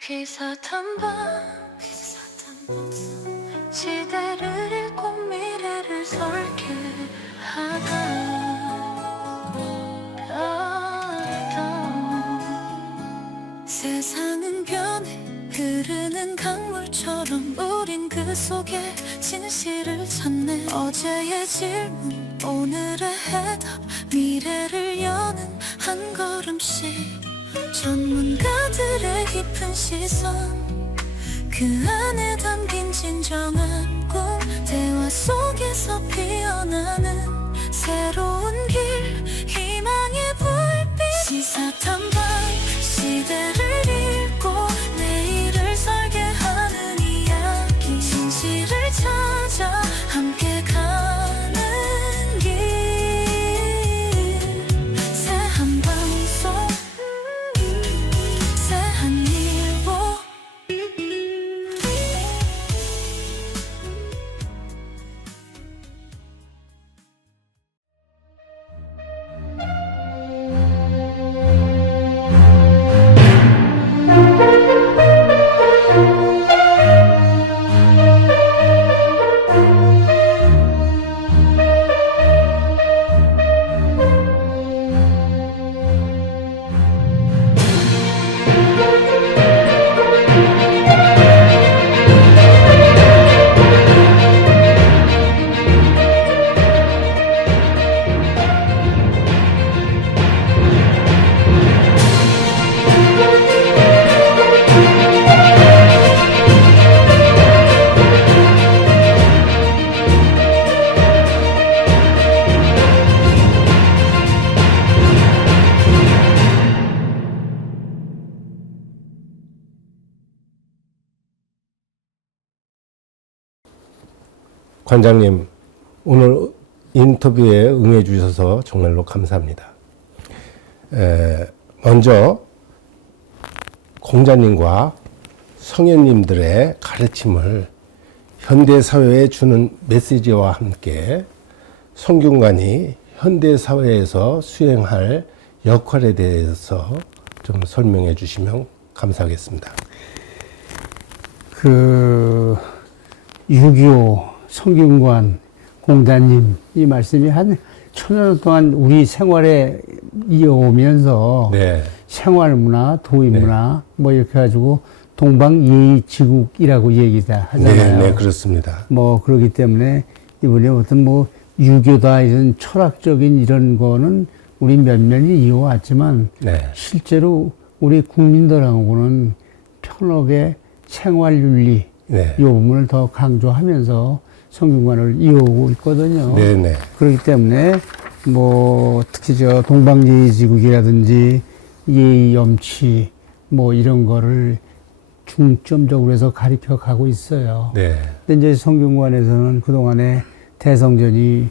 비슷한 밤 시대를 읽고 미래를 설계하다 세상은 변해 흐르는 강물처럼 우린 그 속에 진실을 찾네 어제의 질문 오늘의 해답 미래를 여는 한 걸음씩 전문가들의 깊은 시선 그 안에 담긴 진정한 꿈 대화 속에서 피어나는 새로운 길 희망의 불빛 시사탐방 시대를 읽고 내일을 설계하는 이야기 진실을 찾아 함께 가는 길 새한 방송 새한 일보 관장님, 오늘 인터뷰에 응해 주셔서 정말로 감사합니다. 먼저 공자님과 성현님들의 가르침을 현대사회에 주는 메시지와 함께 성균관이 현대사회에서 수행할 역할에 대해서 좀 설명해 주시면 감사하겠습니다. 6.25 성균관 공자님 이 말씀이 한 1000년 동안 우리 생활에 이어오면서 네. 생활문화, 도의문화 뭐 이렇게 가지고 동방예의지국이라고 얘기다 하잖아요. 네, 그렇습니다. 뭐 그렇기 때문에 이분이 어떤 뭐 유교다 이런 철학적인 이런 거는 우리 면면이 이어왔지만 네. 실제로 우리 국민들하고는 편하게 생활윤리 네. 이 부분을 더 강조하면서 성균관을 이어오고 있거든요. 네네. 그렇기 때문에 뭐 특히 저 동방예의지국이라든지 예의염치 뭐 이런 거를 중점적으로 해서 가르쳐 가고 있어요. 네. 근데 이제 성균관에서는 그동안에 대성전이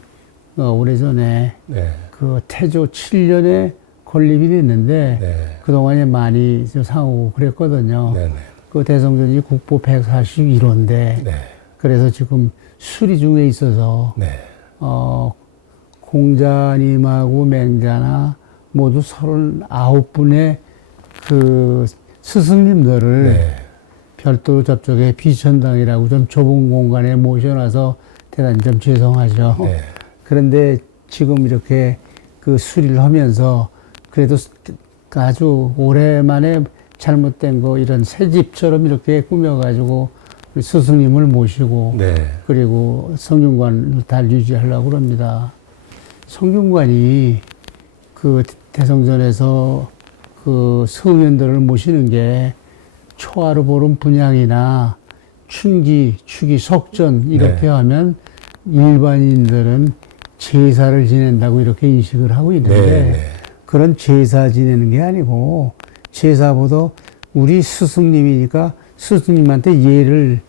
오래전에 네. 그 태조 7년에 건립이 됐는데 네. 그동안에 많이 상하고 그랬거든요. 네네. 그 대성전이 국보 141호인데 네. 그래서 지금 수리 중에 있어서 네. 공자님하고 맹자나 모두 39분의 그 스승님들을 네. 별도로 저쪽에 비천당이라고 좀 좁은 공간에 모셔놔서 대단히 좀 죄송하죠. 네. 그런데 지금 이렇게 그 수리를 하면서 그래도 아주 오랜만에 잘못된 거 이런 새 집처럼 이렇게 꾸며가지고 우리 스승님을 모시고 네. 그리고 성균관을 잘 유지하려고 합니다. 성균관이 그 대성전에서 그 성현들을 모시는 게 초하루 보름 분향이나 춘기, 추기, 석전 이렇게 네. 하면 일반인들은 제사를 지낸다고 이렇게 인식을 하고 있는데 네. 그런 제사 지내는 게 아니고 제사보다 우리 스승님이니까 스승님한테 예를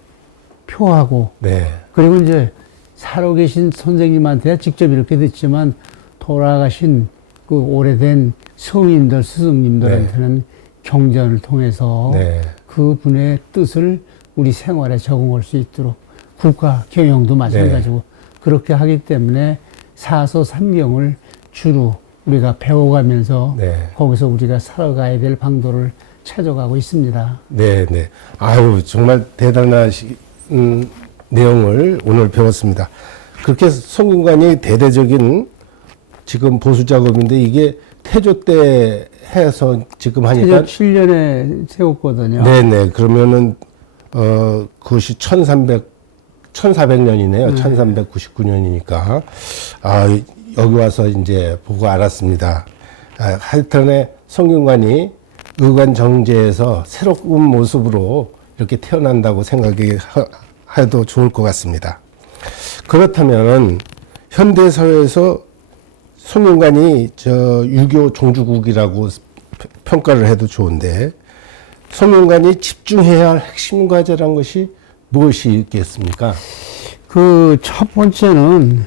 표하고 네. 그리고 이제 살아계신 선생님한테 직접 이렇게 듣지만 돌아가신 그 오래된 성인들, 스승님들한테는 경전을 통해서 네. 그분의 뜻을 우리 생활에 적응할 수 있도록 국가 경영도 마찬가지고 그렇게 하기 때문에 사서 삼경을 주로 우리가 배워가면서 거기서 우리가 살아가야 될 방도를 찾아가고 있습니다. 네, 네. 아유, 정말 대단하신 내용을 오늘 배웠습니다. 그렇게 송균관이 대대적인 지금 보수 작업인데 이게 태조 때 해서 지금 하니까 태조 7년에 세웠거든요. 네네. 그러면은 그것이 1400년이네요. 1399년이니까 여기 와서 이제 보고 알았습니다. 하여튼에 송균관이 의관 정제에서 새로운 모습으로 이렇게 태어난다고 생각해도 좋을 것 같습니다. 그렇다면 현대 사회에서 송균관이 유교 종주국이라고 평가를 해도 좋은데 송균관이 집중해야 할 핵심 과제란 것이 무엇이 있겠습니까? 그 첫 번째는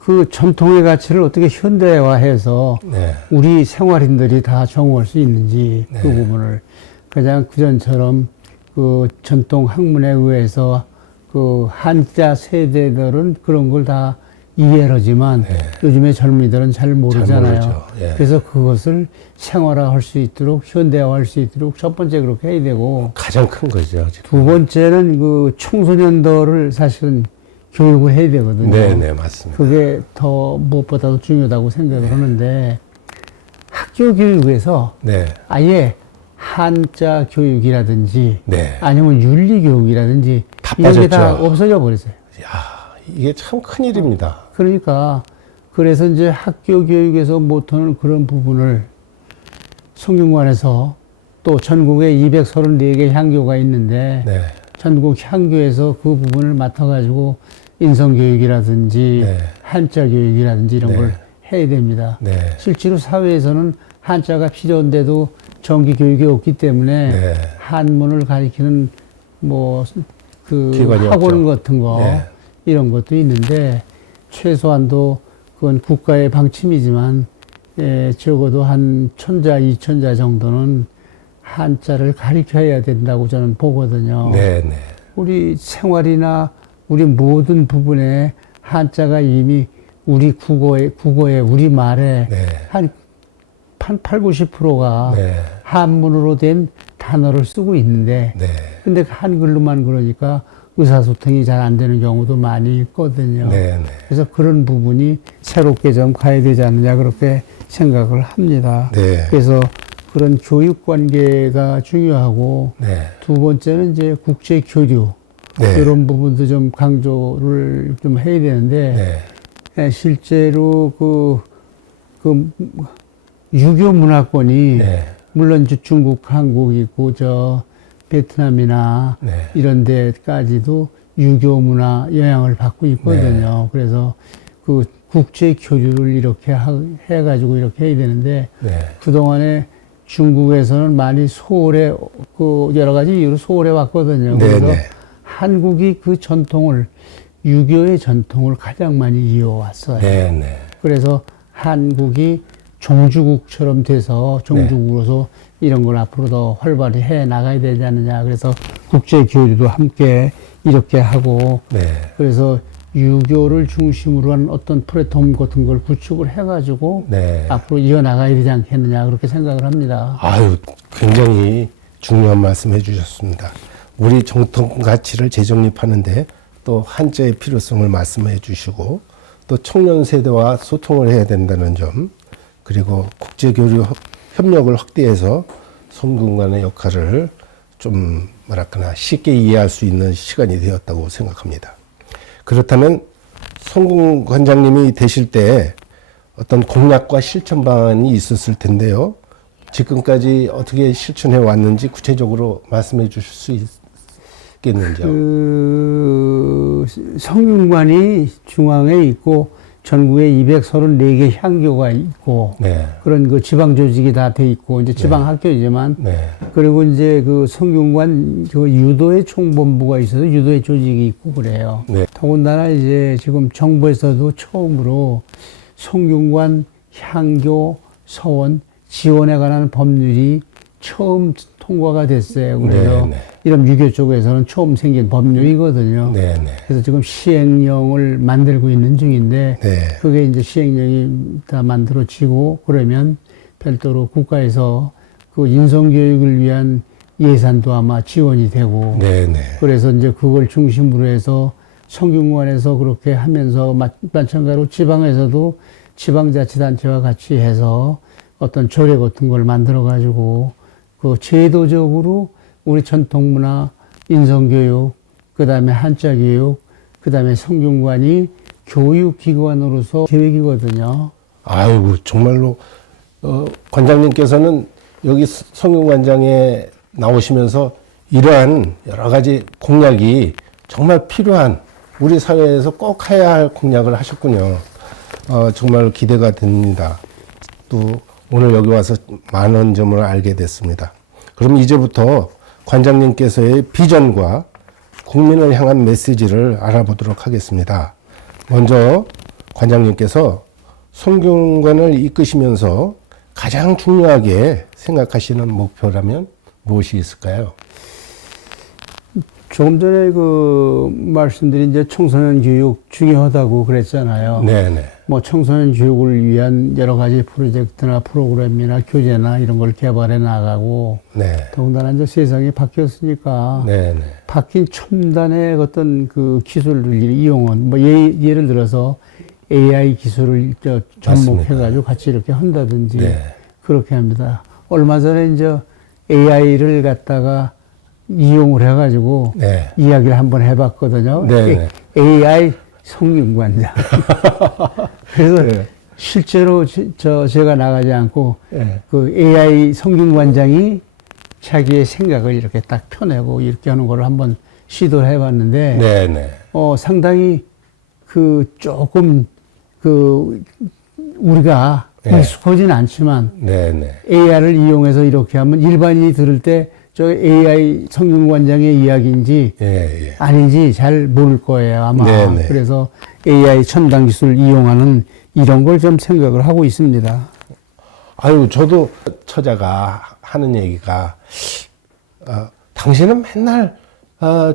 그 전통의 가치를 어떻게 현대화해서 네. 우리 생활인들이 다 적응할 수 있는지 그 부분을 그냥 그전처럼 그 전통 학문에 의해서 그 한자 세대들은 그런 걸 다 이해를 하지만 요즘의 젊은이들은 잘 모르잖아요. 잘 모르죠. 예. 그래서 그것을 생활화할 수 있도록 현대화할 수 있도록 첫 번째 그렇게 해야 되고 가장 큰 거죠. 지금. 두 번째는 그 청소년들을 사실은 교육을 해야 되거든요. 네, 맞습니다. 그게 더 무엇보다도 중요하다고 생각을 하는데 학교 교육에서 네, 아예 한자 교육이라든지 네. 아니면 윤리 교육이라든지 다 이런 게 다 빠졌죠. 없어져 버렸어요. 이게 참 큰일입니다. 그러니까 그래서 이제 학교 교육에서 못하는 그런 부분을 송균관에서 또 전국에 234개 향교가 있는데 네, 전국 향교에서 그 부분을 맡아가지고 인성교육이라든지 네. 한자 교육이라든지 이런 네. 걸 해야 됩니다. 네, 실제로 사회에서는 한자가 필요한데도 정기 교육이 없기 때문에 네. 한문을 가리키는 뭐 그 기관이 학원 없죠. 같은 거 네. 이런 것도 있는데 최소한도 그건 국가의 방침이지만 적어도 한 1000자, 2000자 정도는 한자를 가르쳐야 된다고 저는 보거든요. 네, 네. 우리 생활이나 우리 모든 부분에 한자가 이미 우리 국어에 우리 말에 네. 한 8, 90%가 네. 한문으로 된 단어를 쓰고 있는데 네. 근데 한글로만 그러니까 의사소통이 잘 안 되는 경우도 많이 있거든요. 네, 네. 그래서 그런 부분이 새롭게 좀 가야 되지 않느냐 그렇게 생각을 합니다. 네. 그래서 그런 교육 관계가 중요하고 네. 두 번째는 이제 국제 교류 네. 이런 부분도 좀 강조를 좀 해야 되는데 실제로 그 유교 문화권이 네. 물론 이제 중국, 한국 있고 저 베트남이나 네. 이런 데까지도 유교 문화 영향을 받고 있거든요. 그래서 그 국제 교류를 이렇게 해가지고 이렇게 해야 되는데 네. 그동안에 중국에서는 많이 소홀해 그 여러 가지 이유로 소홀해 왔거든요. 네, 그래서 네. 한국이 그 전통을 유교의 전통을 가장 많이 이어왔어요. 네, 네. 그래서 한국이 종주국처럼 돼서 종주국으로서 이런 걸 앞으로 더 활발히 해 나가야 되지 않느냐. 그래서 국제 교류도 함께 이렇게 하고 네. 그래서 유교를 중심으로 한 어떤 플랫폼 같은 걸 구축을 해가지고 네. 앞으로 이어나가야 되지 않겠느냐 그렇게 생각을 합니다. 아유, 굉장히 중요한 말씀 해주셨습니다. 우리 정통 가치를 재정립하는데 또 한자의 필요성을 말씀해 주시고 또 청년 세대와 소통을 해야 된다는 점 그리고 국제교류 협력을 확대해서 송균관의 역할을 좀 뭐랄까나 쉽게 이해할 수 있는 시간이 되었다고 생각합니다. 그렇다면 송균관장님이 되실 때 어떤 공약과 실천 방안이 있었을 텐데요. 지금까지 어떻게 실천해 왔는지 구체적으로 말씀해 주실 수 있겠는지요? 그 송균관이 중앙에 있고 전국에 234개 향교가 있고 네. 그런 그 지방 조직이 다 돼 있고 이제 지방 학교이지만 네. 그리고 이제 그 송균관 그 유도회 총본부가 있어서 유도회 조직이 있고 그래요. 네. 더군다나 이제 지금 정부에서도 처음으로 송균관 향교 서원 지원에 관한 법률이 처음 통과가 됐어요. 그래서 네, 네. 이런 유교 쪽에서는 처음 생긴 법률이거든요. 네, 네. 그래서 지금 시행령을 만들고 있는 중인데 네. 그게 이제 시행령이 다 만들어지고 그러면 별도로 국가에서 그 그 인성교육을 위한 예산도 아마 지원이 되고 네네. 그래서 이제 그걸 중심으로 해서 성균관에서 그렇게 하면서 마찬가지로 지방에서도 지방자치단체와 같이 해서 어떤 조례 같은 걸 만들어 가지고 그 제도적으로 우리 전통문화, 인성교육, 그 다음에 한자교육, 그 다음에 성균관이 교육기관으로서 계획이거든요. 아이고, 정말로, 관장님께서는 여기 성균관장에 나오시면서 이러한 여러 가지 공약이 정말 필요한 우리 사회에서 꼭 해야 할 공약을 하셨군요. 정말 기대가 됩니다. 또 오늘 여기 와서 많은 점을 알게 됐습니다. 그럼 이제부터 관장님께서의 비전과 국민을 향한 메시지를 알아보도록 하겠습니다. 먼저 관장님께서 성균관을 이끄시면서 가장 중요하게 생각하시는 목표라면 무엇이 있을까요? 조금 전에 그 말씀드린 이제 청소년 교육 중요하다고 그랬잖아요. 네네. 뭐 청소년 교육을 위한 여러 가지 프로젝트나 프로그램이나 교재나 이런 걸 개발해 나가고 네. 더군다나 이제 세상이 바뀌었으니까 네네. 바뀐 첨단의 어떤 그 기술을 이용한 뭐 예를 들어서 AI 기술을 접목해가지고 같이 이렇게 한다든지 네. 그렇게 합니다. 얼마 전에 이제 AI를 갖다가 이용을 해가지고 네. 이야기를 한번 해봤거든요. 네. AI 성균관장. 그래서 네. 실제로 제가 나가지 않고 네. 그 AI 성균관장이 자기의 생각을 이렇게 딱 펴내고 이렇게 하는 걸 한번 시도를 해봤는데 네네. 상당히 그 조금 그 우리가 네. 익숙하진 않지만 네네. AI를 이용해서 이렇게 하면 일반인이 들을 때 저 AI 성균관장의 이야기인지 예, 예. 아닌지 잘 모를 거예요 아마. 네네. 그래서 AI 첨단 기술을 이용하는 이런 걸 좀 생각을 하고 있습니다. 아유, 저도 처자가 하는 얘기가, 당신은 맨날,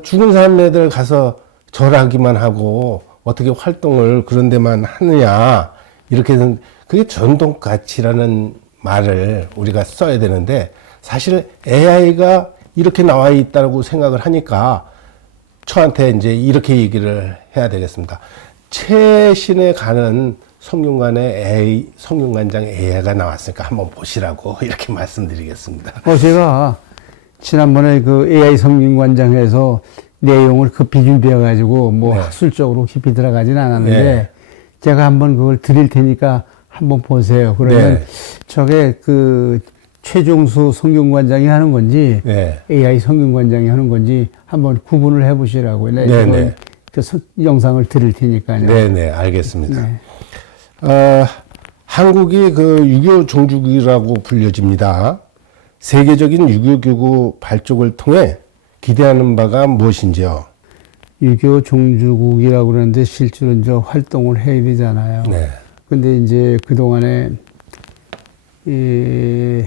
죽은 사람 애들 가서 절하기만 하고, 어떻게 활동을 그런 데만 하느냐, 이렇게 해서, 그게 전통 가치라는 말을 우리가 써야 되는데, 사실 AI가 이렇게 나와 있다고 생각을 하니까, 저한테 이제 이렇게 얘기를 해야 되겠습니다. 최신에 가는 성균관의 성균관장 AI가 나왔으니까 한번 보시라고 이렇게 말씀드리겠습니다. 제가 지난번에 그 AI 성균관장에서 내용을 급히 준비해가지고 뭐 네. 학술적으로 깊이 들어가진 않았는데 네. 제가 한번 그걸 드릴 테니까 한번 보세요. 그러면 네. 저게 그 최종수 성균관장이 하는 건지 네. AI 성균관장이 하는 건지 한번 구분을 해보시라고요. 네, 네. 그 영상을 드릴 테니까요. 네네, 알겠습니다. 네. 한국이 그 유교 종주국이라고 불려집니다. 세계적인 유교 교구 발족을 통해 기대하는 바가 무엇인지요? 유교 종주국이라고 그러는데 실제로 이제 활동을 해야 되잖아요. 네. 근데 이제 그동안에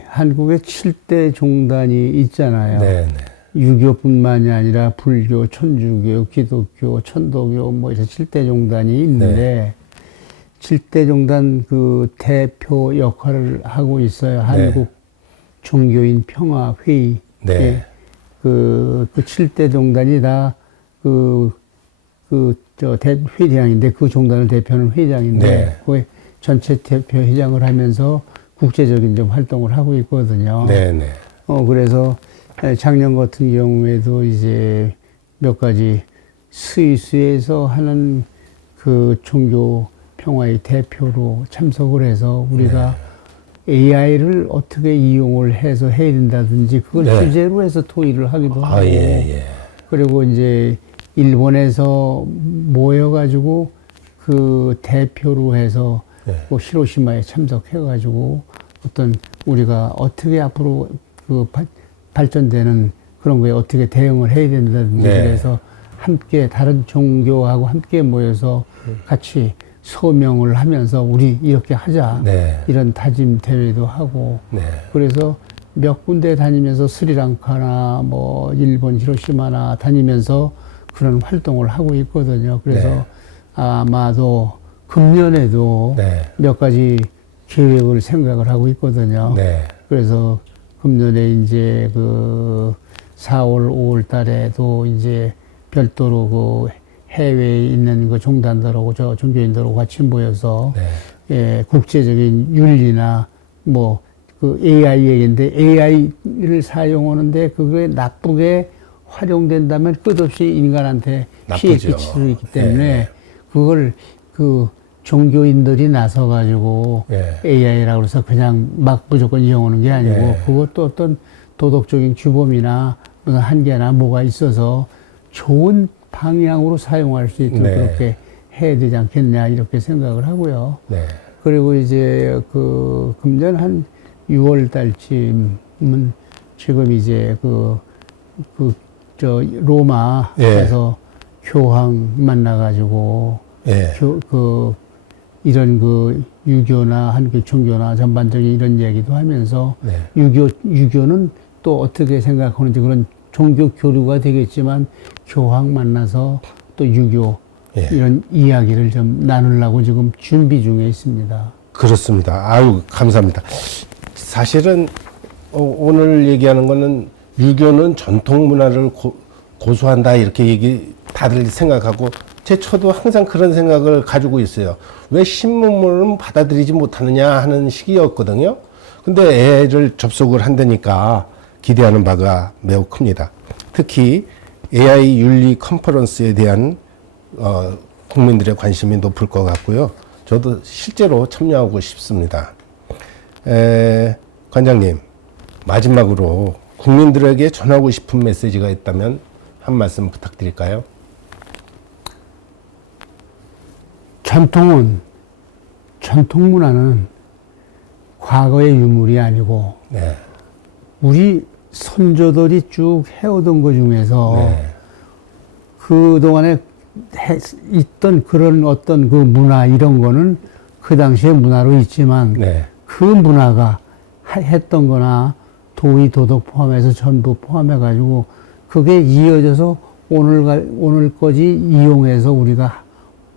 한국에 7대 종단이 있잖아요. 네네. 유교뿐만이 아니라 불교, 천주교, 기독교, 천도교 뭐 이렇게 7대 종단이 있는데 7대 종단 그 대표 역할을 하고 있어요. 한국 종교인 평화회의. 네. 그 7대 종단이 다 회장인데 그 종단을 대표하는 회장인데 네. 그 전체 대표 회장을 하면서 국제적인 좀 활동을 하고 있거든요. 네네. 그래서 작년 같은 경우에도 이제 몇 가지 스위스에서 하는 그 종교 평화의 대표로 참석을 해서 우리가 AI를 어떻게 이용을 해서 해야 된다든지 그걸 주제로 해서 토의를 하기도 하고. 예. 그리고 이제 일본에서 모여가지고 그 대표로 해서 뭐 히로시마에 참석해가지고 어떤 우리가 어떻게 앞으로 그 발전되는 그런 거에 어떻게 대응을 해야 된다든지 그래서 함께 다른 종교하고 함께 모여서 같이 소명을 하면서 우리 이렇게 하자 이런 다짐 대회도 하고 그래서 몇 군데 다니면서 스리랑카나 뭐 일본 히로시마나 다니면서 그런 활동을 하고 있거든요. 그래서 아마도 금년에도 몇 가지 계획을 생각을 하고 있거든요. 그래서 금년에 이제 그 4월, 5월 달에도 이제 별도로 그 해외에 있는 그 종단들하고 저 종교인들하고 같이 모여서 네. 예, 국제적인 윤리나 뭐 그 AI 얘기인데 AI를 사용하는데 그게 나쁘게 활용된다면 끝없이 인간한테 피해 나쁘죠. 끼칠 수 있기 때문에 네. 그걸 그 종교인들이 나서 가지고 네. AI라고 해서 그냥 막 무조건 이용하는 게 아니고 네. 그것도 어떤 도덕적인 규범이나 무슨 한계나 뭐가 있어서 좋은 방향으로 사용할 수 있도록 네. 그렇게 해야 되지 않겠냐 이렇게 생각을 하고요. 네. 그리고 이제 그 금년 한 6월 달쯤은 지금 이제 저 로마에서 교황 만나가지고 예. 이런 그 유교나 한국 종교나 전반적인 이런 얘기도 하면서 네. 유교는 또 어떻게 생각하는지 그런 종교 교류가 되겠지만 교황 만나서 또 유교 예. 이런 이야기를 좀 나누려고 지금 준비 중에 있습니다. 그렇습니다. 아유, 감사합니다. 사실은 오늘 얘기하는 거는 유교는 전통 문화를 고수한다 이렇게 다들 생각하고 저도 항상 그런 생각을 가지고 있어요. 왜 신문물은 받아들이지 못하느냐 하는 시기였거든요. 근데 애를 접속을 한다니까 기대하는 바가 매우 큽니다. 특히 AI 윤리 컨퍼런스에 대한 국민들의 관심이 높을 것 같고요. 저도 실제로 참여하고 싶습니다. 관장님, 마지막으로 국민들에게 전하고 싶은 메시지가 있다면 한 말씀 부탁드릴까요? 전통 문화는 과거의 유물이 아니고 네. 우리 선조들이 쭉 해오던 것 중에서 네. 그동안에 있던 그런 어떤 그 문화 이런 거는 그 당시의 문화로 있지만 네. 그 문화가 했던 거나 도의 도덕 포함해서 전부 포함해 가지고 그게 이어져서 오늘까지 이용해서 우리가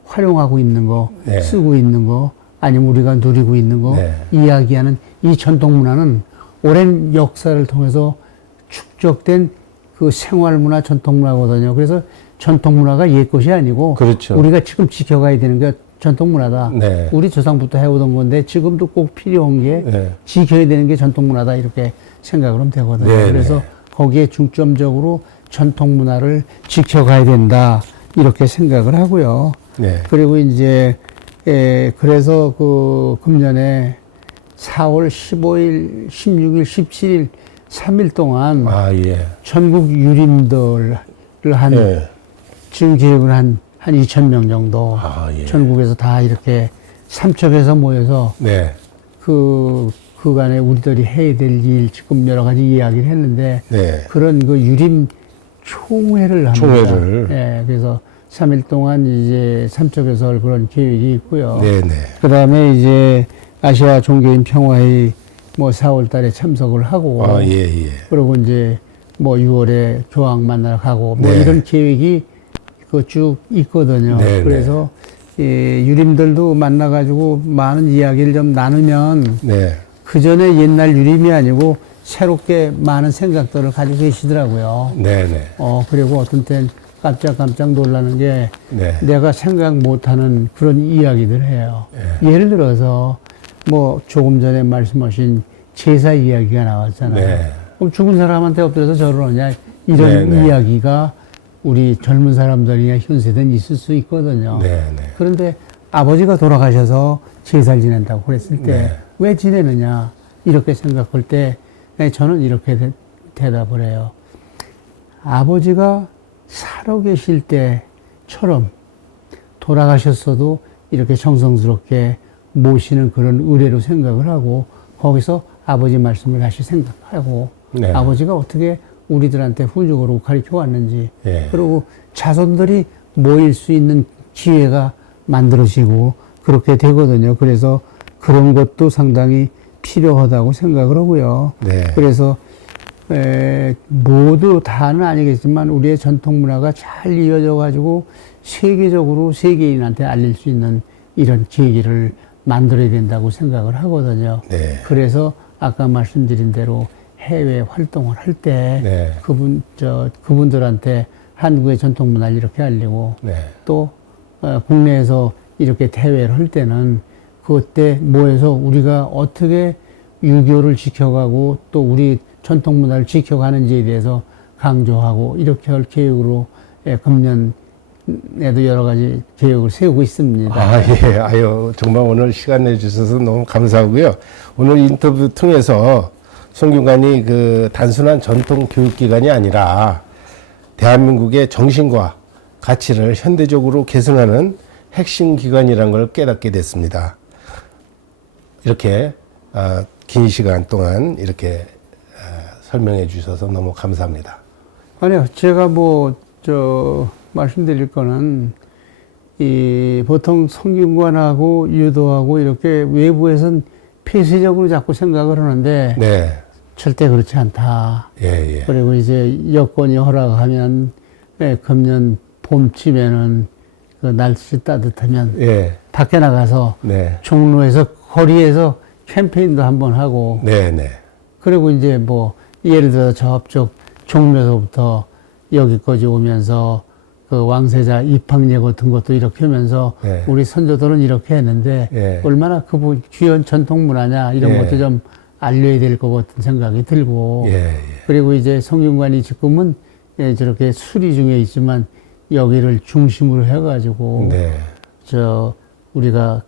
활용하고 있는 거, 네. 쓰고 있는 거, 아니면 우리가 누리고 있는 거, 네. 이야기하는 이 전통 문화는 오랜 역사를 통해서 축적된 그 생활 문화, 전통 문화거든요. 그래서 전통 문화가 옛 것이 아니고 그렇죠. 우리가 지금 지켜가야 되는 게 전통 문화다. 네. 우리 조상부터 해오던 건데 지금도 꼭 필요한 게 네. 지켜야 되는 게 전통 문화다 이렇게 생각을 하면 되거든요. 네, 그래서 네. 거기에 중점적으로 전통 문화를 지켜가야 된다 이렇게 생각을 하고요. 네. 그리고 이제 그래서 그 금년에 4월 15일, 16일, 17일 3일 동안 아, 예. 전국 유림들을 한 예. 지금 계획은 한 2,000명 정도 아, 예. 전국에서 다 이렇게 삼척에서 모여서 네. 그간에 우리들이 해야 될 일 지금 여러 가지 이야기를 했는데 네. 그런 그 유림 총회를 합니다. 총회를. 예, 그래서 3일 동안 이제 삼척에서 할 그런 계획이 있고요. 네, 네. 그 다음에 이제 아시아 종교인 평화회의 뭐 4월 달에 참석을 하고 아, 예, 예. 그리고 이제 뭐 6월에 교황 만나러 가고 뭐 네. 이런 계획이 그 쭉 있거든요. 네, 그래서 유림들도 만나가지고 많은 이야기를 좀 나누면 네. 그 전에 옛날 유림이 아니고 새롭게 많은 생각들을 가지고 계시더라고요. 네, 네. 그리고 어떤 땐 깜짝 놀라는 게 네. 내가 생각 못하는 그런 이야기들 해요. 예를 들어서 뭐 조금 전에 말씀하신 제사 이야기가 나왔잖아요. 네. 그럼 죽은 사람한테 엎드려서 절을 하냐 이런 네, 네. 이야기가 우리 젊은 사람들이나 현세대는 있을 수 있거든요. 네, 네. 그런데 아버지가 돌아가셔서 제사를 지낸다고 그랬을 때 네. 왜 지내느냐 이렇게 생각할 때 저는 이렇게 대답을 해요. 아버지가 살아계실 때처럼 돌아가셨어도 이렇게 정성스럽게 모시는 그런 의례로 생각을 하고 거기서 아버지 말씀을 다시 생각하고 네. 아버지가 어떻게 우리들한테 훈육으로 가르쳐 왔는지 예. 그리고 자손들이 모일 수 있는 기회가 만들어지고 그렇게 되거든요. 그래서 그런 것도 상당히 필요하다고 생각을 하고요. 네. 그래서 모두 다는 아니겠지만 우리의 전통 문화가 잘 이어져 가지고 세계적으로 세계인한테 알릴 수 있는 이런 계기를 만들어야 된다고 생각을 하거든요. 네. 그래서 아까 말씀드린 대로 해외 활동을 할 때 네. 그분들한테 한국의 전통 문화를 이렇게 알리고 네. 또 국내에서 이렇게 대회를 할 때는 그때 모여서 우리가 어떻게 유교를 지켜가고 또 우리 전통 문화를 지켜가는지에 대해서 강조하고 이렇게 할 계획으로 금년에도 여러 가지 계획을 세우고 있습니다. 아, 예. 아유, 정말 오늘 시간 내주셔서 너무 감사하고요. 오늘 인터뷰 통해서 성균관이 그 단순한 전통 교육기관이 아니라 대한민국의 정신과 가치를 현대적으로 계승하는 핵심 기관이라는 걸 깨닫게 됐습니다. 이렇게 긴 시간 동안 이렇게 설명해 주셔서 너무 감사합니다. 아니요, 제가 말씀드릴 거는, 보통 성균관하고 유도하고 이렇게 외부에선 폐쇄적으로 자꾸 생각을 하는데, 네. 절대 그렇지 않다. 예, 예. 그리고 이제 여건이 허락하면, 금년 봄쯤에는 그 날씨 따뜻하면, 예. 밖에 나가서 네. 종로에서, 거리에서 캠페인도 한번 하고, 네, 네. 그리고 이제 예를 들어 저쪽 종묘서부터 여기까지 오면서 그 왕세자 입학예 같은 것도 이렇게 하면서 네. 우리 선조들은 이렇게 했는데 네. 얼마나 귀한 전통 문화냐 이런 네. 것도 좀 알려야 될 것 같은 생각이 들고 예, 예. 그리고 이제 성균관이 지금은 저렇게 수리 중에 있지만 여기를 중심으로 해가지고 네. 우리가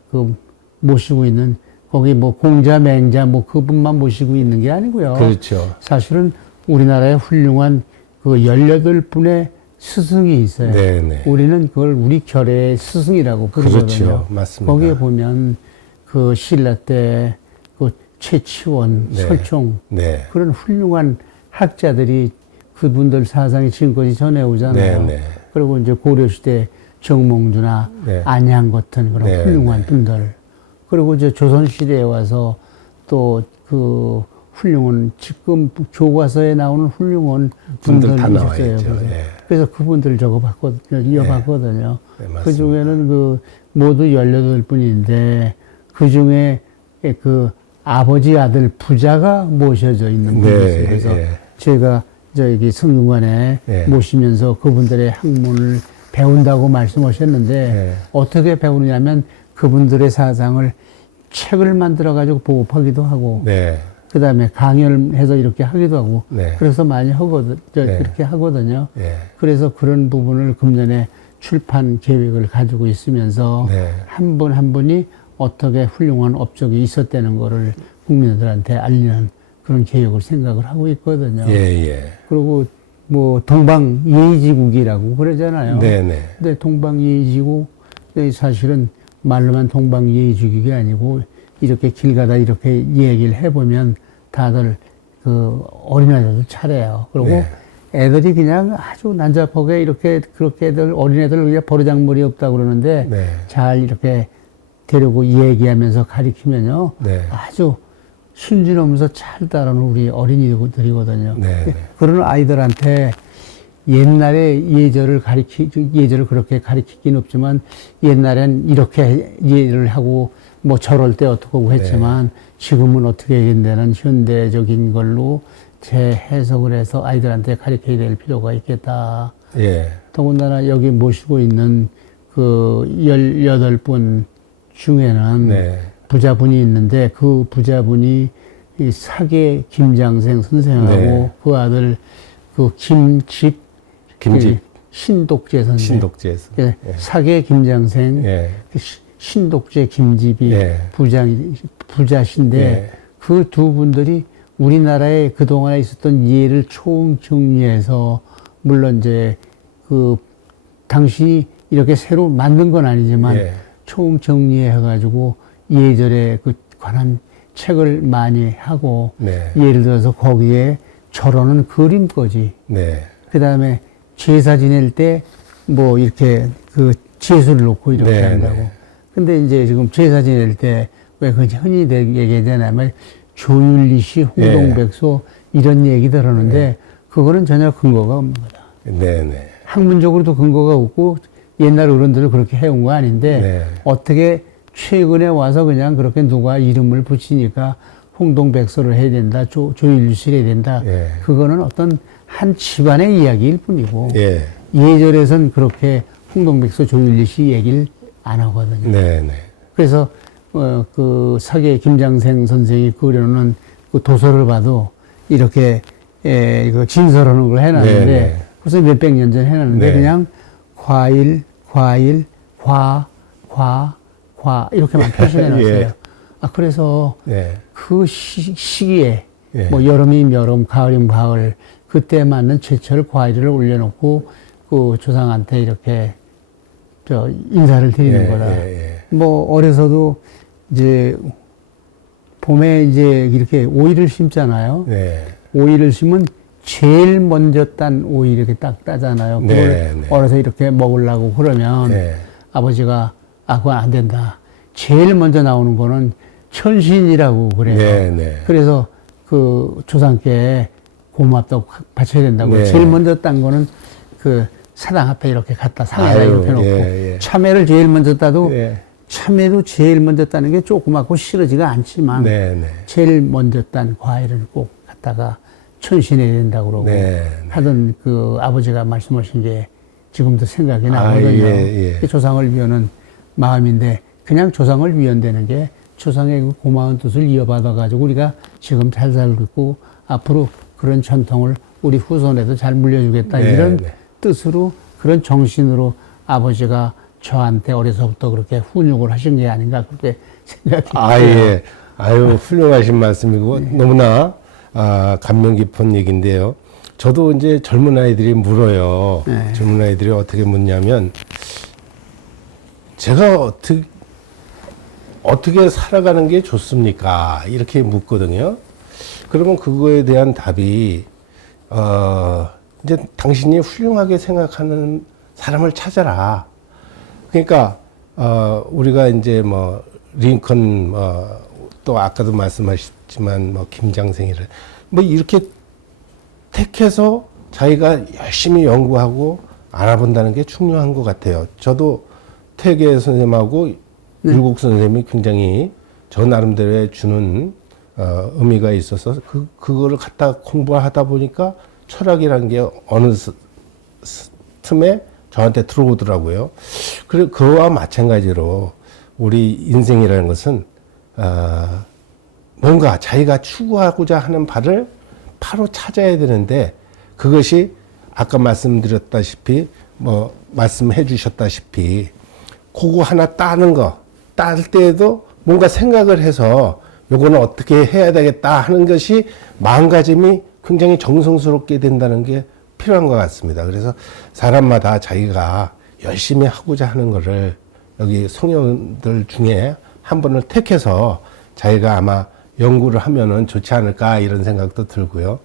모시고 있는 거기 공자, 맹자 그분만 모시고 있는 게 아니고요. 그렇죠. 사실은 우리나라에 훌륭한 그 18분의 스승이 있어요. 네, 네. 우리는 그걸 우리 결의 스승이라고 부르거든요. 그렇죠. 맞습니다. 거기에 보면 그 신라 때 그 최치원, 네. 설총 네. 그런 훌륭한 학자들이 그분들 사상이 지금까지 전해오잖아요. 네, 네. 그리고 이제 고려시대 정몽주나 네. 안양 같은 그런 네, 훌륭한 네. 분들. 그리고 이제 조선시대에 와서 또 그 훌륭한, 지금 교과서에 나오는 훌륭한 분들 다 분들이 나와 있어요. 있죠. 그래서, 예. 그래서 그분들 이어봤거든요. 네, 맞습니다. 그 중에는 모두 18분인데, 그 중에 그 아버지 아들 부자가 모셔져 있는 분이 있어요. 그래서 예. 제가 저기 성균관에 예. 모시면서 그분들의 학문을 배운다고 말씀하셨는데, 예. 어떻게 배우느냐면 그분들의 사상을 책을 만들어가지고 보급하기도 하고, 네. 그 다음에 강연을 해서 이렇게 하기도 하고, 네. 그래서 많이 하거든, 네. 그렇게 하거든요. 예. 그래서 그런 부분을 금년에 출판 계획을 가지고 있으면서 네. 한 분 한 분이 어떻게 훌륭한 업적이 있었다는 거를 국민들한테 알리는 그런 계획을 생각을 하고 있거든요. 예, 예. 그리고 동방예의지국이라고 그러잖아요. 네, 네. 근데 동방예의지국, 사실은 말로만 동방예의지국이 아니고 이렇게 길 가다 이렇게 얘기를 해보면 다들 어린애들도 차려요. 그리고 네. 애들이 그냥 아주 난잡하게 그렇게 어린애들 그냥 버르장머리 없다고 그러는데 네. 잘 이렇게 데리고 얘기하면서 가리키면요. 네. 아주 순진하면서 잘 따르는 우리 어린이들이거든요. 네, 네. 그런 아이들한테 옛날에 예절을 그렇게 가리키긴 없지만 옛날엔 이렇게 예를 하고 저럴 때 어떻게 하고 했지만 지금은 어떻게 해야된다는 현대적인 걸로 재해석을 해서 아이들한테 가르쳐야 될 필요가 있겠다. 예. 더군다나 여기 모시고 있는 그 18분 중에는 네. 부자분이 있는데 그 부자분이 이 사계 김장생 선생하고 네. 그 아들 그 김집 신독재 선생. 신독재에서. 예, 사계 김장생 예. 그 신독재 김집이 예. 부자신데 예. 그 두 분들이 우리나라에 그동안에 있었던 예를 총정리해서 물론 이제 당신이 이렇게 새로 만든 건 아니지만 예. 총정리해가지고 예절에 관한 책을 많이 하고 네. 예를 들어서 거기에 절하는 그림까지 네. 그 다음에 제사 지낼 때 이렇게 제수를 놓고 이렇게 네, 한다고. 네. 근데 이제 지금 제사 지낼 때 왜 흔히 얘기하냐면 조율리시, 홍동백소 이런 얘기들 하는데 그거는 전혀 근거가 없는 거다. 네, 네. 학문적으로도 근거가 없고 옛날 어른들은 그렇게 해온 거 아닌데 네. 어떻게 최근에 와서 그냥 그렇게 누가 이름을 붙이니까 홍동백서를 해야 된다, 조율시를 해야 된다. 예. 그거는 어떤 한 집안의 이야기일 뿐이고 예. 예절에선 그렇게 홍동백서 조율시 얘기를 안 하거든요. 네, 네. 그래서 그 사계 김장생 선생이 그려놓은 그 도서를 봐도 이렇게 이거 진설하는 걸 해놨는데 네, 네. 벌써 몇백 년 전에 해놨는데 네. 그냥 과일, 과 이렇게만 표시해놨어요. 예. 그래서 네. 그 시기에 예. 뭐 여름이면 여름, 가을이면 가을 그때 맞는 제철 과일을 올려놓고 그 조상한테 이렇게 인사를 드리는 예, 거다. 예, 예. 뭐 어려서도 이제 봄에 이제 이렇게 오이를 심잖아요. 네. 오이를 심으면 제일 먼저 딴 오이 이렇게 딱 따잖아요. 그걸 네, 네. 어려서 이렇게 먹으려고 그러면 네. 아버지가 그건 안 된다. 제일 먼저 나오는 거는 천신이라고 그래요. 네, 네. 그래서 그 조상께 고맙다고 바쳐야 된다고. 네. 제일 먼저 딴 거는 그 사당 앞에 이렇게 갖다 상에다 아유, 이렇게 놓고 예, 예. 참외를 제일 먼저 따도 예. 참외도 제일 먼저 따는 게 조그맣고 싫어지가 않지만 네, 네. 제일 먼저 딴 과일을 꼭 갖다가 천신해야 된다고 그러고 네, 네. 하던 그 아버지가 말씀하신 게 지금도 생각이 나거든요. 예, 예. 그 조상을 위하는 마음인데 그냥 조상을 위한다는 게 조상의 그 고마운 뜻을 이어받아가지고 우리가 지금 잘 살고 있고 앞으로 그런 전통을 우리 후손에도 잘 물려주겠다 네, 이런 네. 뜻으로 그런 정신으로 아버지가 저한테 어려서부터 그렇게 훈육을 하신 게 아닌가 그렇게 생각이 들어요. 예. 아유, 훌륭하신 말씀이고, 너무나, 감명 깊은 얘기인데요. 저도 이제 젊은 아이들이 물어요. 네. 젊은 아이들이 어떻게 묻냐면, 제가 어떻게 살아가는 게 좋습니까? 이렇게 묻거든요. 그러면 그거에 대한 답이, 이제 당신이 훌륭하게 생각하는 사람을 찾아라. 그러니까, 우리가 이제 뭐, 링컨, 또 아까도 말씀하셨지만, 뭐, 김장생이를, 뭐, 이렇게 택해서 자기가 열심히 연구하고 알아본다는 게 중요한 것 같아요. 저도 태계 선생님하고 율곡 선생님이 굉장히 저 나름대로의 주는, 의미가 있어서 그거를 갖다 공부하다 보니까 철학이라는 게 어느 틈에 저한테 들어오더라고요. 그와 마찬가지로 우리 인생이라는 것은 뭔가 자기가 추구하고자 하는 바를 바로 찾아야 되는데 그것이 아까 말씀드렸다시피 뭐 말씀해 주셨다시피 그거 하나 따는 거 딸 때에도 뭔가 생각을 해서 요거는 어떻게 해야 되겠다 하는 것이 마음가짐이 굉장히 정성스럽게 된다는 게 필요한 것 같습니다. 그래서 사람마다 자기가 열심히 하고자 하는 거를 여기 성령들 중에 한 분을 택해서 자기가 아마 연구를 하면은 좋지 않을까 이런 생각도 들고요.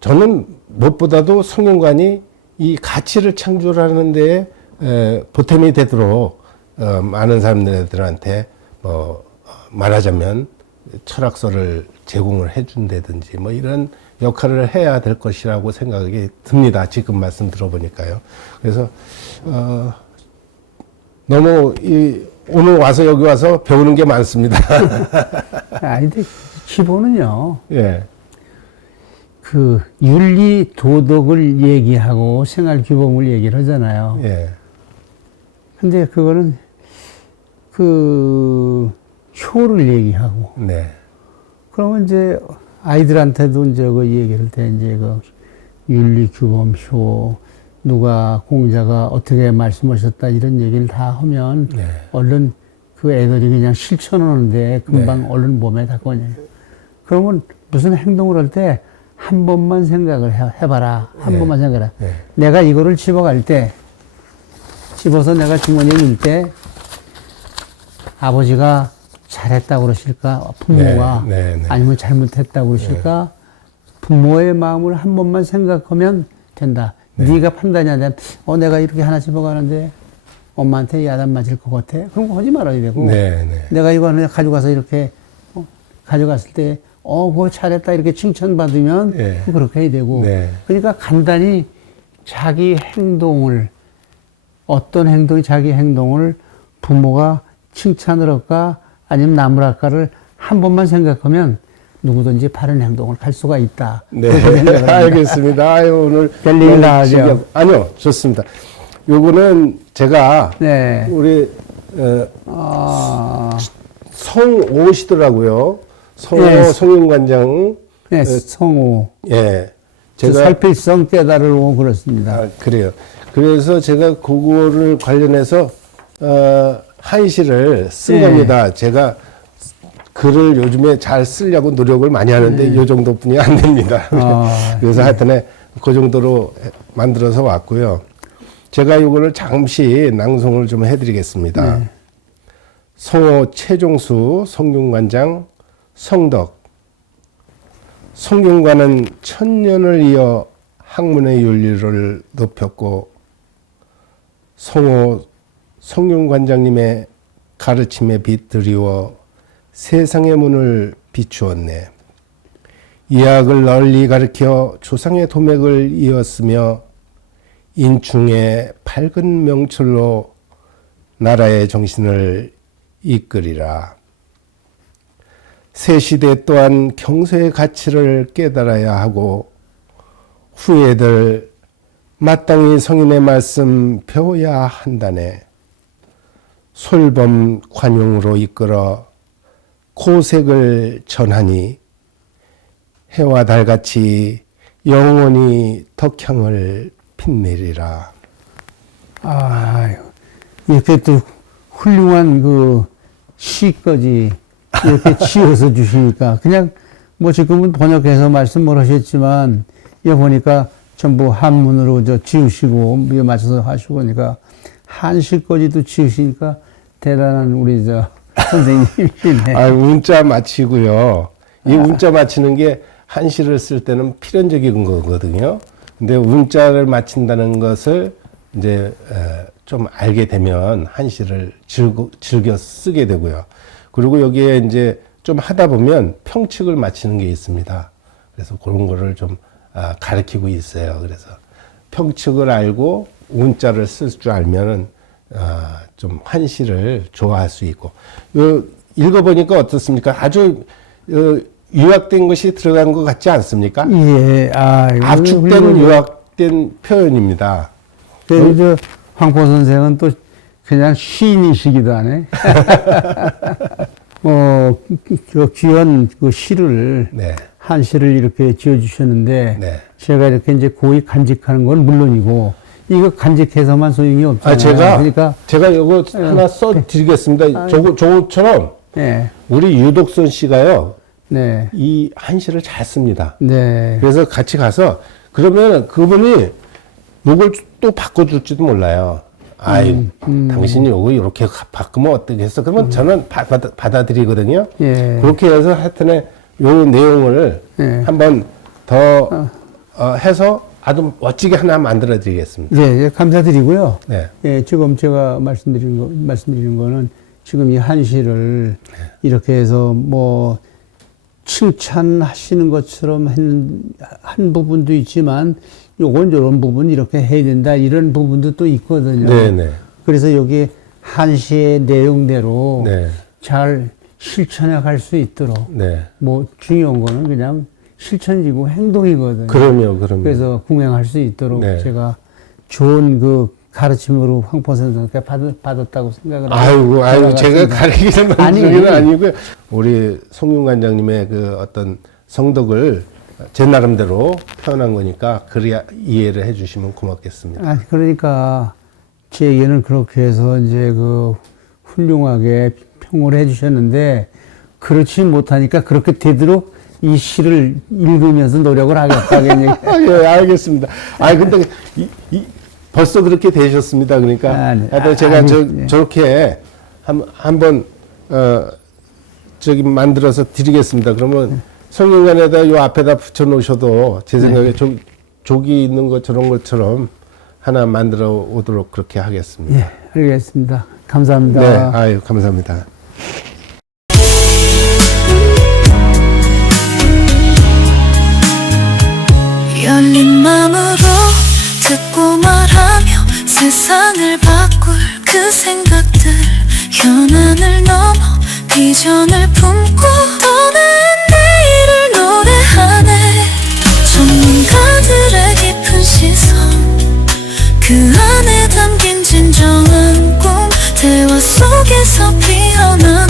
저는 무엇보다도 성균관이 이 가치를 창조하는 데에 보탬이 되도록 많은 사람들한테 뭐 말하자면 철학서를 제공을 해준다든지 뭐 이런 역할을 해야 될 것이라고 생각이 듭니다. 지금 말씀 들어보니까요. 그래서 너무 오늘 와서 여기 와서 배우는 게 많습니다. 근데 기본은요. 예. 그 윤리 도덕을 얘기하고 생활 규범을 얘기를 하잖아요. 예. 근데 그거는 그 효를 얘기하고 네. 그러면 이제 아이들한테도 이제 그 얘기를 할 때 이제 그 윤리 규범 효 누가 공자가 어떻게 말씀하셨다 이런 얘기를 다 하면 네. 얼른 그 애들이 그냥 실천하는데 금방 얼른 몸에 닿거든요. 그러면 무슨 행동을 할 때 한 번만 생각을 해봐라. 한 네. 번만 생각해라. 네. 내가 이거를 집어갈 때 집어서 내가 주머니에 넣을 때 아버지가 잘했다고 그러실까? 부모가 네, 네, 네. 아니면 잘못했다고 그러실까? 부모의 마음을 한 번만 생각하면 된다. 네. 가 판단이 안 돼. 내가 이렇게 하나 집어가는데 엄마한테 야단 맞을 것 같아. 그런 거 하지 말아야 되고. 네, 네. 내가 이거 하나 가져가서 이렇게 가져갔을 때 그거 잘했다 이렇게 칭찬받으면 네. 그렇게 해야 되고. 네. 그러니까 간단히 자기 행동을 어떤 행동이 자기 행동을 부모가 칭찬을 할까 아니면 나무랄까를 한 번만 생각하면 누구든지 바른 행동을 할 수가 있다. 네, 그렇게 생각을 합니다. 알겠습니다. 아유, 오늘 별일이 다 하죠. 신기하고- 아니요, 좋습니다. 요거는 제가 네. 우리 성오시더라고요. 성오 네. 성윤관장. 네, 성우. 예, 제가 제가 살필성 깨달으고 그렇습니다. 아, 그래요. 그래서 제가 그거를 관련해서 한시를 쓴 네. 겁니다. 제가 글을 요즘에 잘 쓰려고 노력을 많이 하는데 요 정도뿐이 안 됩니다. 그래서 하여튼에 그 정도로 만들어서 왔고요. 제가 이거를 잠시 낭송을 좀 해드리겠습니다. 성호 최종수 성균관장 성덕. 성균관은 천년을 이어 학문의 윤리를 높였고 성호 성균관장님의 가르침에 빛드리워 세상의 문을 비추었네. 이학을 널리 가르쳐 조상의 도맥을 이었으며 인충의 밝은 명철로 나라의 정신을 이끌이라. 새 시대 또한 경서의 가치를 깨달아야 하고 후예들 마땅히 성인의 말씀 배워야 한다네. 솔범 관용으로 이끌어 고색을 전하니 해와 달같이 영원히 덕향을 빛내리라. 아유, 이렇게 또 훌륭한 그 시까지 이렇게 지어서 주시니까 그냥 뭐 지금은 번역해서 말씀을 하셨지만 이거 보니까 전부 한문으로 저 지으시고 이거 맞춰서 하시고 그러니까 한시까지도 지으시니까 대단한 우리 저 선생님이시네. 아, 운자 맞히고요. 이 운자 맞히는 게 한시를 쓸 때는 필연적인 거거든요. 근데 운자를 맞힌다는 것을 이제 좀 알게 되면 한시를 즐겨 쓰게 되고요. 그리고 여기에 이제 좀 하다 보면 평칙을 맞히는 게 있습니다. 그래서 그런 거를 좀 가르치고 있어요. 그래서 평칙을 알고 운자를 쓸 줄 알면은 좀 한시를 좋아할 수 있고. 읽어보니까 어떻습니까? 아주 유학된 것이 들어간 것 같지 않습니까? 예, 압축된 유학된 표현입니다. 그래서 황포 선생은 또 그냥 시인이시기도 하네. 그 귀한 그 시를 네. 한시를 이렇게 지어주셨는데 네. 제가 이렇게 이제 고이 간직하는 건 물론이고 이거 간직해서만 소용이 없잖아요. 그러니까 제가 이거 하나 써드리겠습니다. 저거처럼 네, 우리 유독선 씨가요, 네, 이 한시를 잘 씁니다. 네, 그래서 같이 가서 그러면 그분이 요걸 또 바꿔줄지도 몰라요. 아이, 당신이 요거 이렇게 바꾸면 어떻겠어? 그러면 저는 받아들이거든요. 예. 그렇게 해서 하여튼에 요 내용을 예. 한번 더 해서 아주 멋지게 하나 만들어 드리겠습니다. 예, 예, 감사드리고요. 네. 예, 지금 제가 말씀드리는 거는 지금 이 한시를 이렇게 해서 뭐 칭찬하시는 것처럼 한 부분도 있지만 요건 요런 부분 이렇게 해야 된다 이런 부분도 또 있거든요. 네네. 그래서 여기 한시의 내용대로 네. 잘 실천해 갈 수 있도록 네. 뭐 중요한 거는 그냥 실천이고 행동이거든요. 그럼요. 그래서 궁행할 수 있도록 네. 제가 좋은 그 가르침으로 황포 선생님께 받았다고 생각을 아이고, 제가 가르치는 방식은 아니. 아니고요. 우리 송윤관장님의 그 어떤 성덕을 제 나름대로 표현한 거니까 그래야 이해를 해주시면 고맙겠습니다. 아니, 그러니까 제 얘기는 그렇게 해서 이제 그 훌륭하게 평을 해주셨는데 그렇지 못하니까 그렇게 되도록 이 시를 읽으면서 노력을 하겠다는 얘기. 예, 알겠습니다. 근데 벌써 그렇게 되셨습니다. 그러니까 하여튼 제가 저렇게 한번 저기 만들어서 드리겠습니다. 그러면 성균관에다 요 앞에다 붙여 놓으셔도 제 생각에 족이 있는 것 저런 것처럼 하나 만들어 오도록 그렇게 하겠습니다. 예, 알겠습니다. 감사합니다. 네, 아유, 감사합니다. 열린 마음으로 듣고 말하며 세상을 바꿀 그 생각들 현안을 넘어 비전을 품고 그 안에 담긴 진정한 꿈 대화 속에서 피어난